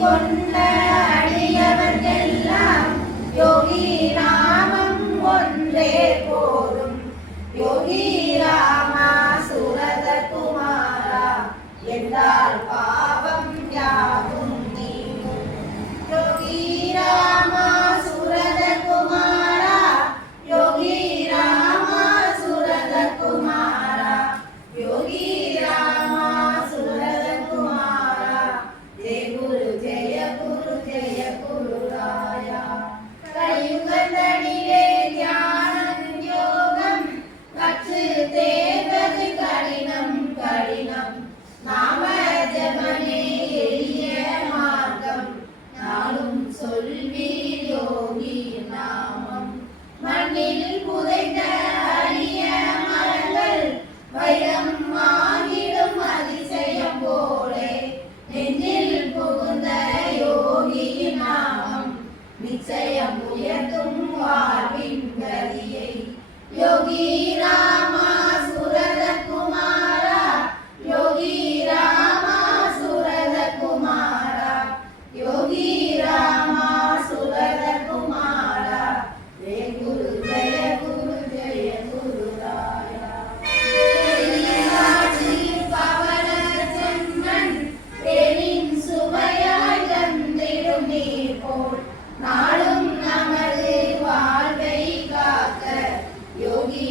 கொண்ட அடியவர்க்கெல்லாம் யோகி நாமம் ஒன்றே போதும். யோகி ராமா சுரத குமாரா என்றால் பாவம் யாவும் நீங்கும். யோகி ராமா சுரத குமாரா, யோகி ராமா சுரத குமாரா, யோகி ராமா சுரத குமாரா. ஜெய குரு ஜெய குரு ராயா. கலியுகத்தடிலே ஞானம் யோகம் கற்று தேர்வது கடினம் கடினம். நாம ஜபனே எளிய மார்க்கம் நாளும் சொல்வீர் யோகி நாமம். மண்ணில் புதைத்த அரிய மரங்கள் வைரம் ஆகிடும் அதிசயம் போலே நெஞ்சில் புகுந்த யோகி நாமம் நிச்சயம் உயர்த்தும் வாழ்வின் கதியை. யோகி ராமா சுரத குமாரா, யோகி ராமா சுரத குமாரா, யோகி ராமா சுரத குமாரா. ஜெய குரு ஜெய குரு ராயா. பவன செம்மன் தேனின் சுவையாய் தந்திடும் நீர் போல் நாளும் நமது வாழ்வை காக்க யோகி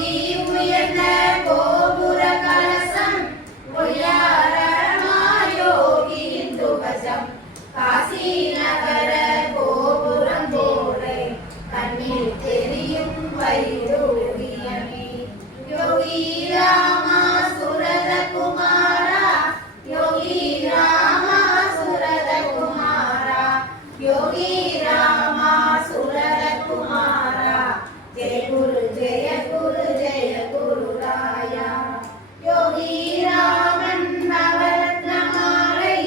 யோகி உயர்ந்த கோபுர கலசம் ஒய்யாரமா யோகியின் துவசம் காசி நகர கோபுரம் போலே கண்ணில் தெரியும் வைரூரியமே யோகி ராமா சுரத குமாரா யோகி ராமா சுரத குமாரா யோகி ராமா சுரத குமாரா ஜெய குரு ஜெய குரு ராயா யோகி ராமன் நவரத்ன மாலை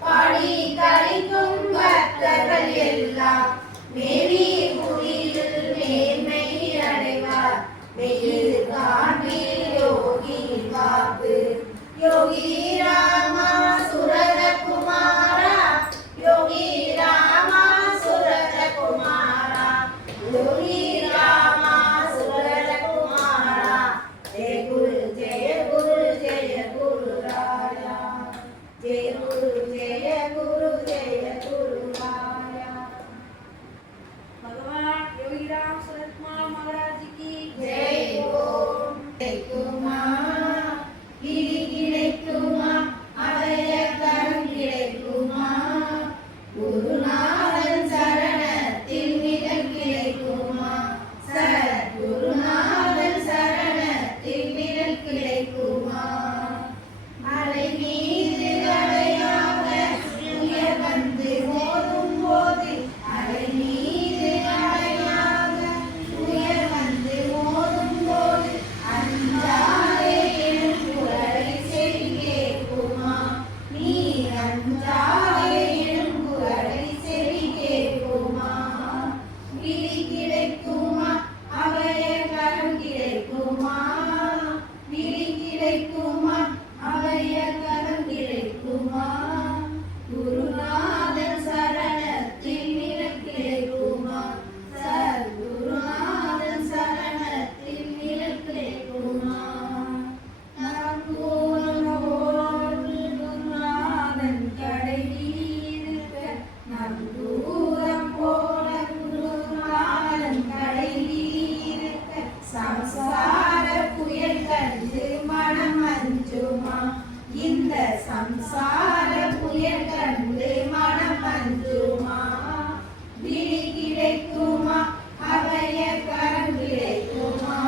பாடி கழிக்கும் பக்தர்கள் எல்லாம் மேவி குடியில் மேன்மை அடைவார் வெயில் காண்பில் யோகி காப்பு யோகி ராமா சுரத குமாரா யோகி ராமா சுரத குமாரா யோகி ராமா சுரத குமாரா ஜெய குரு ராயா ஜெய குரு ராயா भगवान योगीराम सूरत कुमार महाराज की ஜெய் ஓம் கிடைக்குமா கிளி கிடைக்குமா அடைய கரம் கிடைக்குமா குருநாதன் சரணத்தில் நிழல் கிடைக்குமா சத்குருநாதன் சரணத்தில் நிழல் கிடைக்குமா அலை மீது அலையாக உயர் வந்து மோதும் போது அலை மீது அலையாக உயர் வந்து மோதும் போது அஞ்சாதே எனும் குரலை செவி கேட்குமா நீ அஞ்சாதே எனும் குரலை செவி கேட்குமா விழி கிடைக்குமா அபய கரம் கிடைக்குமா விழி கிடைக்குமா அபய கரம் கிடைக்குமா குருநாதன் சரணத்தில் நிழல் கிடைக்குமா சத்குருநாதன் சரணத்தில் நிழல் கிடைக்குமா நாம் கூறும் குருநாதன் கடைவீருக்க நம் தூரம் போல குருநாதன் கடைவீருக்க சம்சார புயல் கண்டு மனம் அஞ்சுமா இந்த சம்சார புயல் கண்டு மனம் அஞ்சுமா விழி கிடைக்குமா அபய கரம் கிடைக்குமா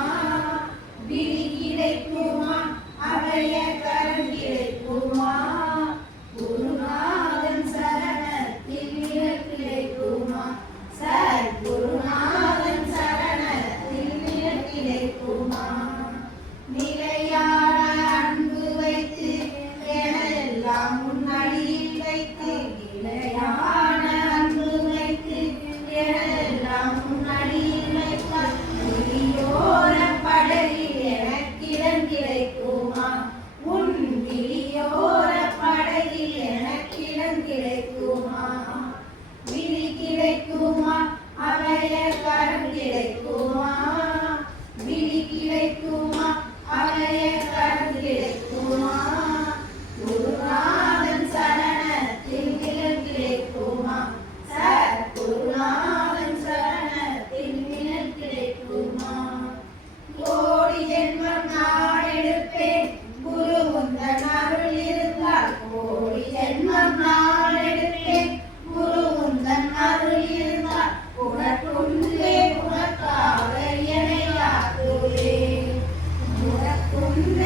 விழி கிடைக்குமா அபய கரம் கிடைக்குமா குருநாதன் சரணத்தில் நிழல் கிடைக்குமா சத்குருநாதன் சரணத்தில் நிழல் கிடைக்குமா நிலையான அன்பு வைத்து எனதெல்லாம் முன்னடியில் வைத்து நிலையான அன்பு வைத்து எனதெல்லாம் முன்னடியில் வைத்தால் விழியோர படகில் எனக்கிடம் கிடைக்குமா உன் விழியோர படகில் எனக்கிடம் கிடைக்குமா விழி கிடைக்குமா அபய கரம் கிடைக்குமா விழி கிடைக்குமா அபய கரம் கிடைக்குமா குருநாதன் சரணத்தில் நிழல் கிடைக்குமா சத்குருநாதன் சரணத்தில் நிழல் கிடைக்குமா கோடி ஜென்மம் நான் எடுப்பேன் குரு உந்தன் அருள் இருந்தால் கோடி ஜென்மம் நான் எடுப்பேன் குரு உந்தன் அருள் இருந்தால் உனக்குள்ளே உனக்காக என்னை ஆக்குவேன் உனக்குள்ளே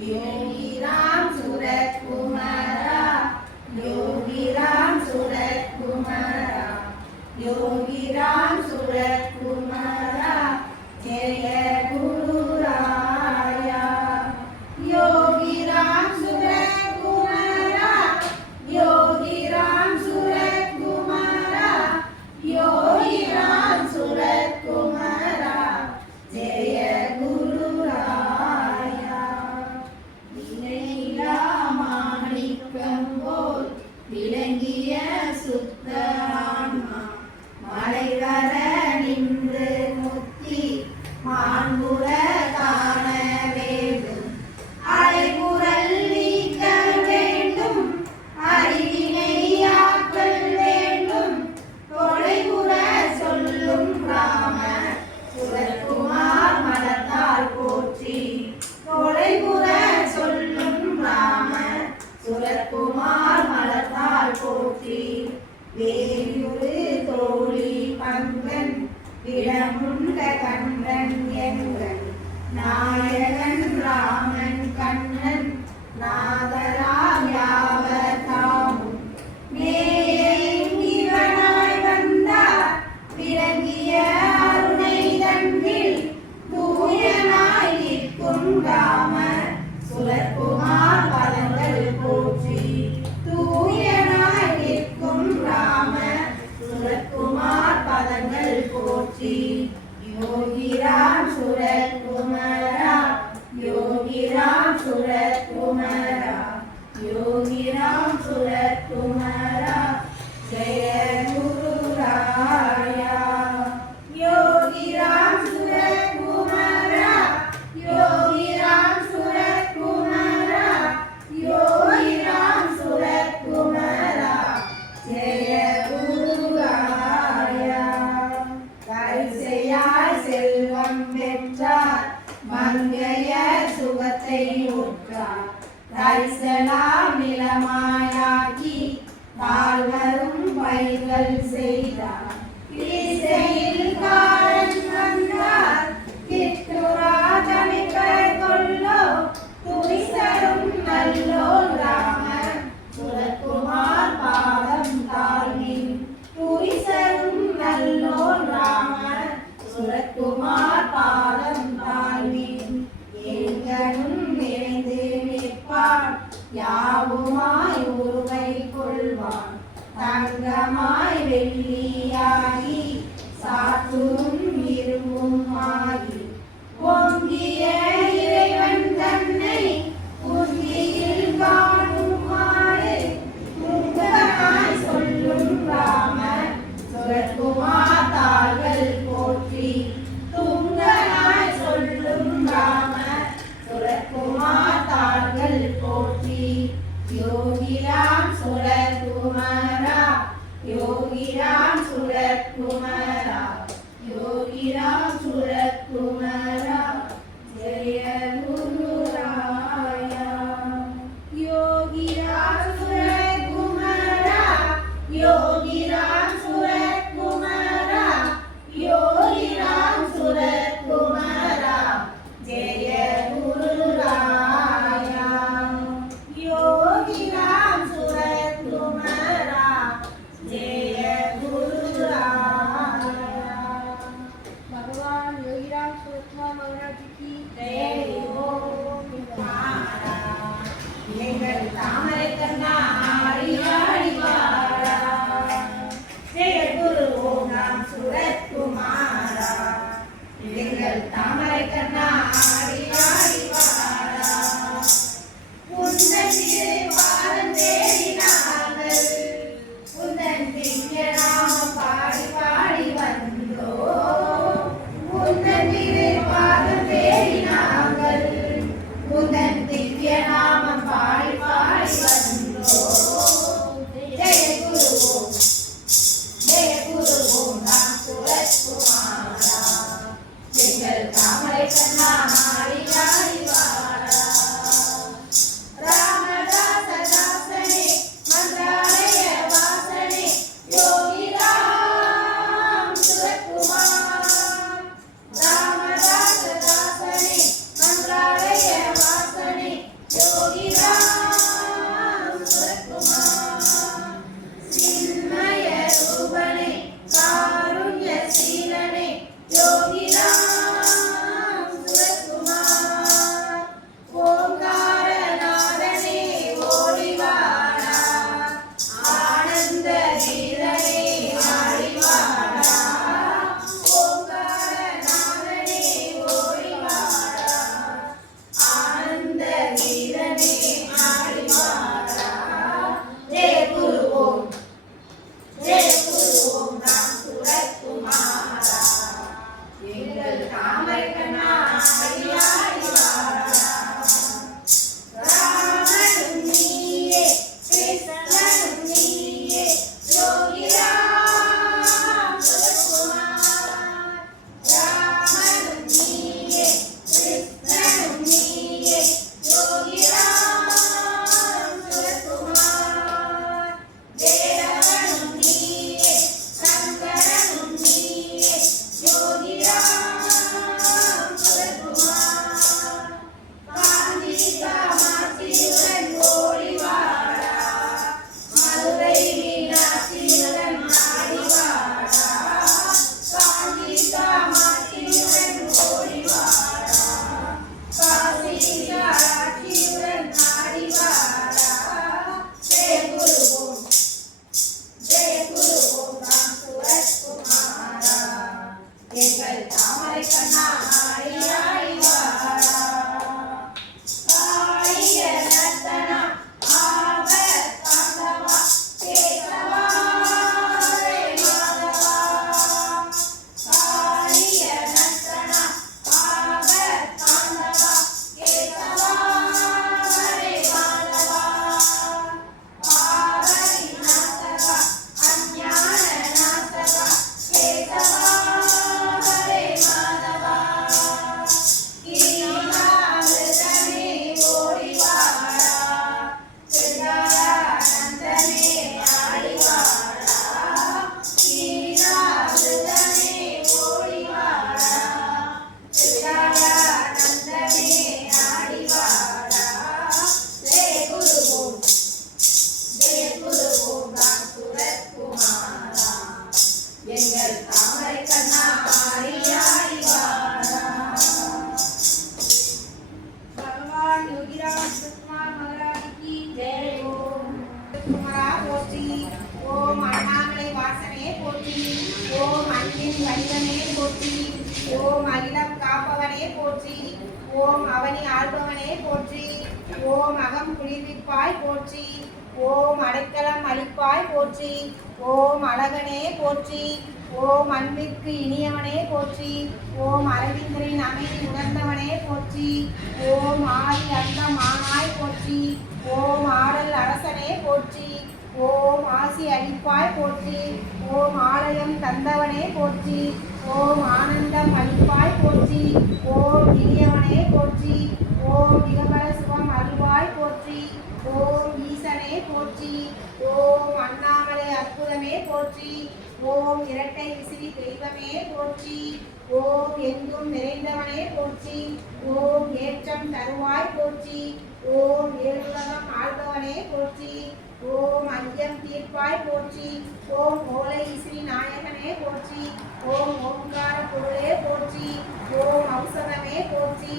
योगी राम सूरत कुमारा, योगी राम सूरत कुमारा, योगी राम सूरत कुमारा, जय गुरु राया। योगी राम सूरत कुमारा, योगी राम सूरत कुमारा, योगी राम सूरत कुमारा, जय गुरु राया। விலையிலா மாணிக்கம் போல் விளங்கிய சுத்த ஆன்மா, மலைவர நின்று முத்தி மாண்புற காண வேண்டும். அலைகுரல் நீக்க வேண்டும், அறிவினை ஆற்றல் வேண்டும். தொலைகுற சொல்லும் ராம சுரத்குமார் மலத்தால் போற்றி, தொலைகுற சொல்லும் ராம சுரத்குமார் மலத்தால் போற்றி. வேயுறு தோழி பங்கன் விடமுண்ட கண்ணன் எங்கள் நாயகன் ராமன் கண்ணன் நாதராம் யாவர் தாமும் மேயும் இவனாய் வந்தார் விளங்கிய அருணை தன்னில் தூயனாய் நிற்கும் ராம சுரத்குமார் பதங்கள் போற்றி, தூயனாய் நிற்கும் ராம சுரத்குமார் பதங்கள் போற்றி. யோகி ராம் सूरत कुमारा, योगी राम सूरत कुमारा, योगी राम सूरत कुमारा, जय गुरु राया। योगी राम सूरत कुमारा, योगी राम सूरत कुमारा, योगी राम सूरत कुमारा, जय गुरु राया। கரிசையாய் செல்வம் பெற்றார், மங்கைய சுகத்தை உற்றார். தரிசலாம் நிலமாயாக்கி தாழ்வரும் பயிர்கள் செய்தார். இசையில் காரன் வந்தார், கிட்டுரா தனிப்பர் கொல்லோ. துரிசரும் நல்லோர் ராம சுரத்குமார் பாதம் தாழ்வின். துரிசரும் நல்லோர் ராம சுரத்குமார் பாதம் தாழ்வின். எங்கனும் நிறைந்து நிற்பான், யாவுமாய் உருவை கொள்வான். தங்கமாய் வெள்ளியா ஓம் அவனி ஆள்பவனே போற்றி. ஓம் அகம் குளிர்விப்பாய் போற்றி. ஓம் அடைக்கலம் அளிப்பாய் போற்றி. ஓம் அழகனே போற்றி. ஓம் அன்பிற்கு இனியவனே போற்றி. ஓம் அரவிந்தரின் அமைதி உணர்ந்தவனே போற்றி. ஓம் ஆதி அந்தம் ஆனாய் போற்றி. ஓம் ஆடல் அரசனே போற்றி. ஓம் ஆசி அளிப்பாய் போற்றி. ஓம் ஆலயம் தந்தவனே போற்றி. ஓம் ஆனந்தம் அளிப்பாய் போற்றி. ஓம் இனியவனே போற்றி. ஓம் இகபர சுகம் அருள்வாய் போற்றி. ஓம் ஈசனே போற்றி. ஓம் அண்ணாமலை அற்புதமே போற்றி. ஓம் இரட்டை விசிறி தெய்வமே போற்றி. ஓம் எங்கும் நிறைந்தவனே போற்றி. ஓம் ஏற்றம் தருவாய் போற்றி. ஓம் ஏழுலகம் ஆள்பவனே போற்றி. ஓம் ஐயம் தீர்ப்பாய் போற்றி. ஓம் ஓலை இஸ்ரீ நாயகனே போற்றி. ஓம் ஓம்கார பொருளே போற்றி. ஓம் ஔஷதமே போற்றி.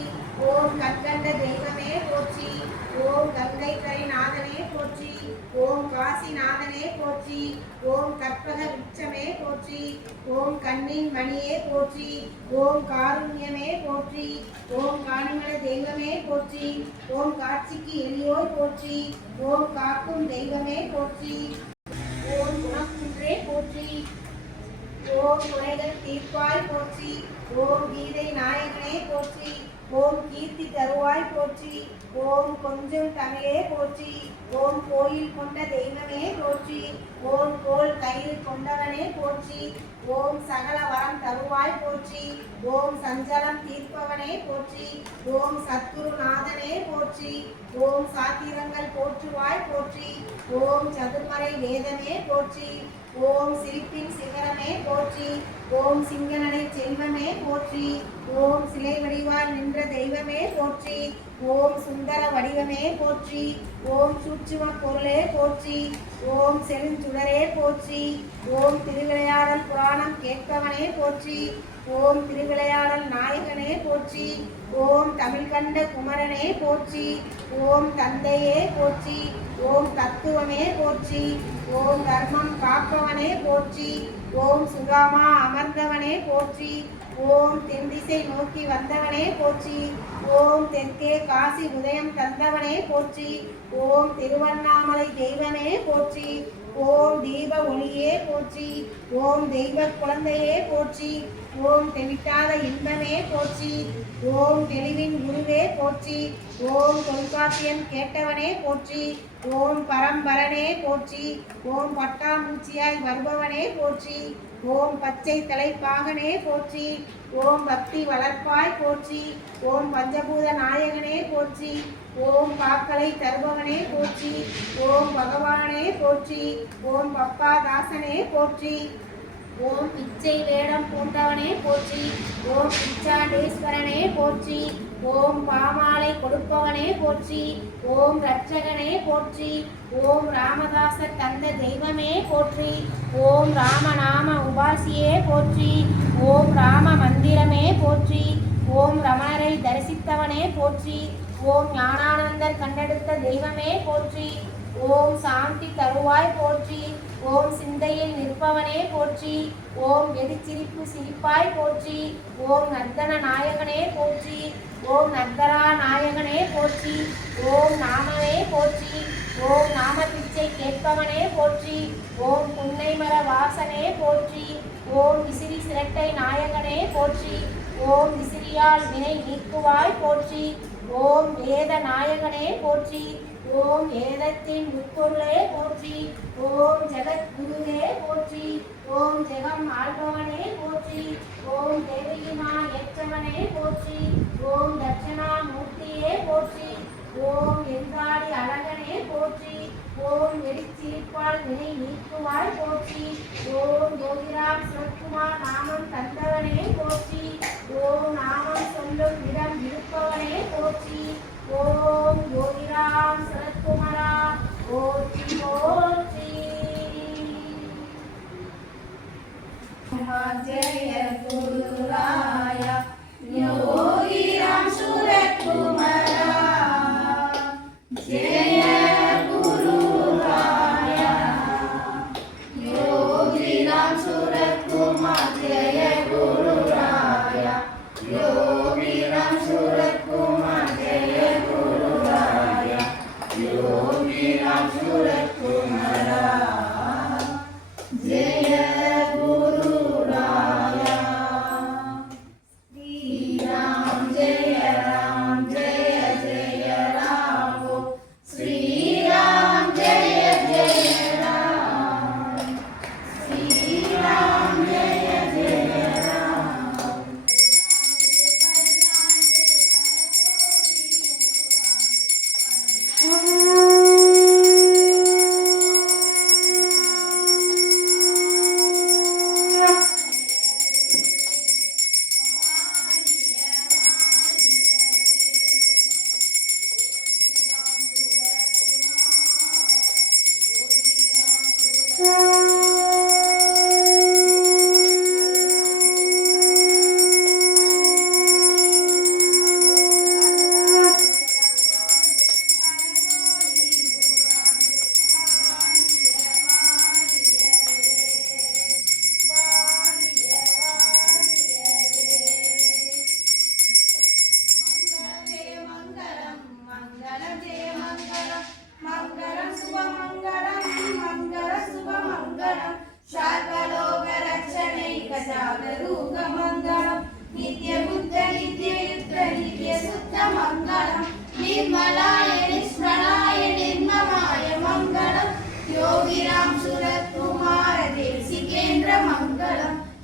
ஓம் கற்கண்ட தெய்வமே போற்றி. ஓம் கங்கை கரிநாதனே போற்றி. ஓம் காசிநாதனே போற்றி. ஓம் கற்பக விருட்சமே போற்றி. ஓம் கண்ணின் மணியே போற்றி. ஓம் காருண்யமே போற்றி. ஓம் காணிமல தெய்வமே போற்றி. ஓம் காட்சிக்கு எளியோர் போற்றி. ஓம் காக்கும் தெய்வமே போற்றி. ஓம் குணக்குன்றே போற்றி. ஓம் குறைகள் தீர்ப்பாய் போற்றி. ஓம் கீதை நாயகனே போற்றி. ஓம் கீர்த்தி தருவாய் போற்றி. ஓம் கொஞ்சம் தமிழே போற்றி. ஓம் கோயில் கொண்ட தெய்வமே போற்றி. ஓம் கோல் கயிறு கொண்டவனே போற்றி. ஓம் சகல வரம் தருவாய் போற்றி. ஓம் சஞ்சலம் தீர்ப்பவனே போற்றி. ஓம் சத்குருநாதனே போற்றி. ஓம் சாத்திரங்கள் போற்றுவாய் போற்றி. ஓம் சதுர்மறை வேதமே போற்றி. ஓம் சிரிப்பின் சிகரமே போற்றி. ஓம் சிங்கனடை செல்வமே போற்றி. ஓம் சிலை வடிவால் நின்ற தெய்வமே போற்றி. ஓம் சுந்தர வடிவமே போற்றி. ஓம் சூட்சும பொருளே போற்றி. ஓம் செழுஞ்சுடரே போற்றி. ஓம் திருவிளையாடல் புராணம் கேட்பவனே போற்றி. ஓம் திருவிளையாடல் நாயகனே போற்றி. ஓம் தமிழ் கண்ட குமரனே போற்றி. ஓம் தந்தையே போற்றி. ஓம் தத்துவமே போற்றி. ஓம் தர்மம் காப்பவனே போற்றி. ஓம் சுகாமா அமர்ந்தவனே போற்றி. ஓம் தென்திசை நோக்கி வந்தவனே போற்றி. ஓம் தெற்கே காசி உதயம் தந்தவனே போற்றி. ஓம் திருவண்ணாமலை தெய்வமே போற்றி. ஓம் தீப ஒளியே போற்றி. ஓம் தெய்வ குழந்தையே போற்றி. ஓம் தெவிட்டாத இன்பமே போற்றி. ஓம் தெளிவின் குருவே போற்றி. ஓம் தொல்காப்பியம் கேட்டவனே போற்றி. ஓம் பரம்பரனே போற்றி. ஓம் பட்டாம்பூச்சியாய் வருபவனே போற்றி. ஓம் பச்சை தலைப்பாகனே போற்றி. ஓம் பக்தி வளர்ப்பாய் போற்றி. ஓம் பஞ்சபூத நாயகனே போற்றி. ஓம் பாக்களை தருபவனே போற்றி. ஓம் பகவானே போற்றி. ஓம் பப்பாதாசனே போற்றி. ஓம் பிச்சை வேடம் பூண்டவனே போற்றி. ஓம் பிச்சாண்டேஸ்வரனே போற்றி. ஓம் பாமாலை கொடுப்பவனே போற்றி. ஓம் ரட்சகனே போற்றி. ஓம் ராமதாசர் தந்த தெய்வமே போற்றி. ஓம் ராமநாம உபாசியே போற்றி. ஓம் ராம மந்திரமே போற்றி. ஓம் ரமணரை தரிசித்தவனே போற்றி. ஓம் ஞானானந்தர் கண்டெடுத்த தெய்வமே போற்றி. ஓம் சாந்தி தருவாய் போற்றி. ஓம் சிந்தையில் நிற்பவனே போற்றி. ஓம் வெடிச்சிரிப்பு சிரிப்பாய் போற்றி. ஓம் நர்த்தன நாயகனே போற்றி. ஓம் நர்த்தரா நாயகனே போற்றி. ஓம் நாமமே போற்றி. ஓம் நாம பிச்சை கேட்பவனே போற்றி. ஓம் புன்னை மர வாசனே போற்றி. ஓம் விசிறி சிரட்டை நாயகனே போற்றி. ஓம் விசிறியால் வினை நீக்குவாய் போற்றி. ஓம் வேத நாயகனே போற்றி. ஓம் ஏதத்தின் உட்பொருளே போற்றி. ஓம் ஜெகத்குருவே போற்றி. ஓம் ஜெகம் ஆள்பவனே போற்றி. ஓம் தேவகிமா ஏற்றவனே போற்றி. ஓம் தட்சணாமூர்த்தியே போற்றி. ஓம் எங்காடி அழகனே போற்றி. ஓம் எரிச்சிரிப்பால் வினை நீக்குவாய் போற்றி. ஓம் யோகிராம் சிவக்குமார் நாமம் தந்தவனே போற்றி. ஓம் நாமம் சொல்லும் இடம் இருப்பவனே போற்றி. ஓம் யோகிராம் சரத்குமாரா போற்றி போற்றி. ஜெய குருராய யோகிராம் சரத்குமாரா ஜெய குருராய யோகிராம் சரத்குமார் ஜெய குருராய யோகிராம் சரத்குமார்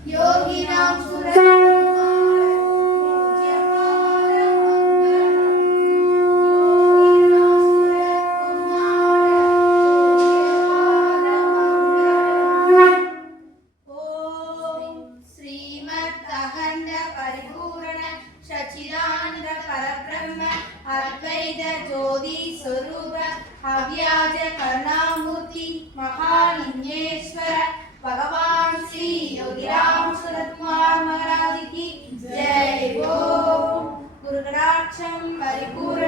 योगिनां सुरकुमार सच्चिदानंद परब्रह्म अद्वैत ज्योति स्वरूप अव्याज करुणामूर्ति महालिंगेश्वर भगवान श्री योगीराम सूरत कुमार महाराज की जय। ओम गुरुकटाक्षं परिपूर्ण